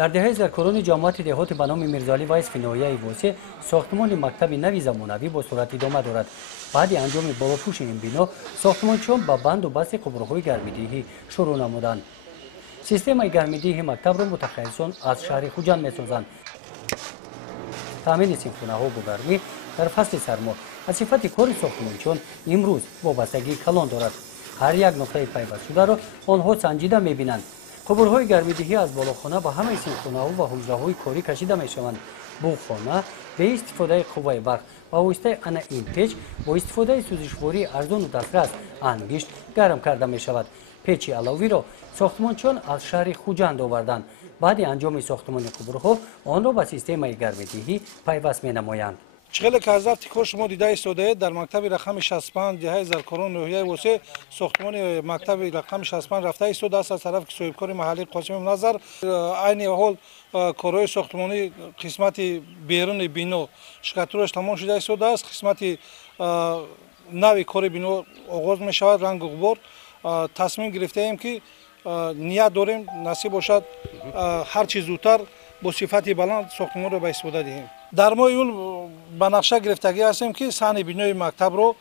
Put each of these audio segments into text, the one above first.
در دهه زرکرون جامعات دهات به نام میرزاعلی وایس فینویه واسه ساختمان مکتب نوی زمانوی با صورت ادامه دارد. بعد انجام بالاپوش این بنا ساختمانچیان با بند و بست قبرهای گرمیدهی شروع نمودند. سیستم گرمیدهی مکتب را متخصصان از شهر خوجند می‌سازند. تامین سیمخونه‌ها با گرمی در فصل سرما از صفت کار ساختمانچیان امروز وابستگی کلان دارد. هر یک نقطه پیوست شده را آنها سنجیده می‌بینند. قبرهای گرمیدهی از بالاخانه به همه سیمخونه‌ها و حجره‌های کاری کشیده می‌شوند. بوخانه به استفاده قوه برق و واسطه این پیچ با استفاده سوزشواری ارزان و دسترس انگشت گرم کرده می‌شود. پیچ علاوی را ساختمانچیان از شهر خوجند آوردند. بعد انجام ساختمان قبرها آن را به سیستم گرمیدهی پیوست می‌نمایند. چغل که از رفتی شما دیده ایستاده در مکتب رقم 65 دهه زرکرون نوحیه واسه ساختمان مکتب رقم 65 رفته ایستاده است از طرف صاحبکار محلی قاسم نظر. عین حال کارهای ساختمانی قسمت بیرون بنا شکسترش تمام شده ایستاده است. قسمت نوی کار بنا آغاز می شود. رنگ و غبار تصمیم گرفته ایم که نیت داریم نصیب باشد هر چیز زودتر با صفت بلند ساختمان رو به استفاده دهیم. در ماه یول به نقشه گرفتگی هستیم که صحن بینای مکتب رو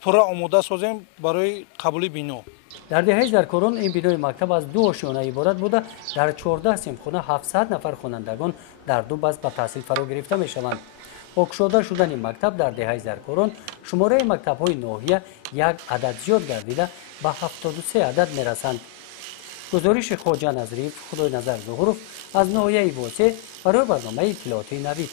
پورا آماده سازیم برای قبول بنا. در دهه زرکرون این بینای مکتب از دو آشیانه عبارت بوده. در 14 سیمخانه 700 نفر خوانندگان در دو بست به تحصیل فرا گرفته می شوند. با گشوده شدن این مکتب در دهه زرکرون شماره مکتب‌های ناحیه یک عدد زیاد گردیده به 73 عدد می رسند. گزارش خواجه نظریف خدای نظر ظهورов از ناحیه واسه برای برنامه اطلاعاتی نوید.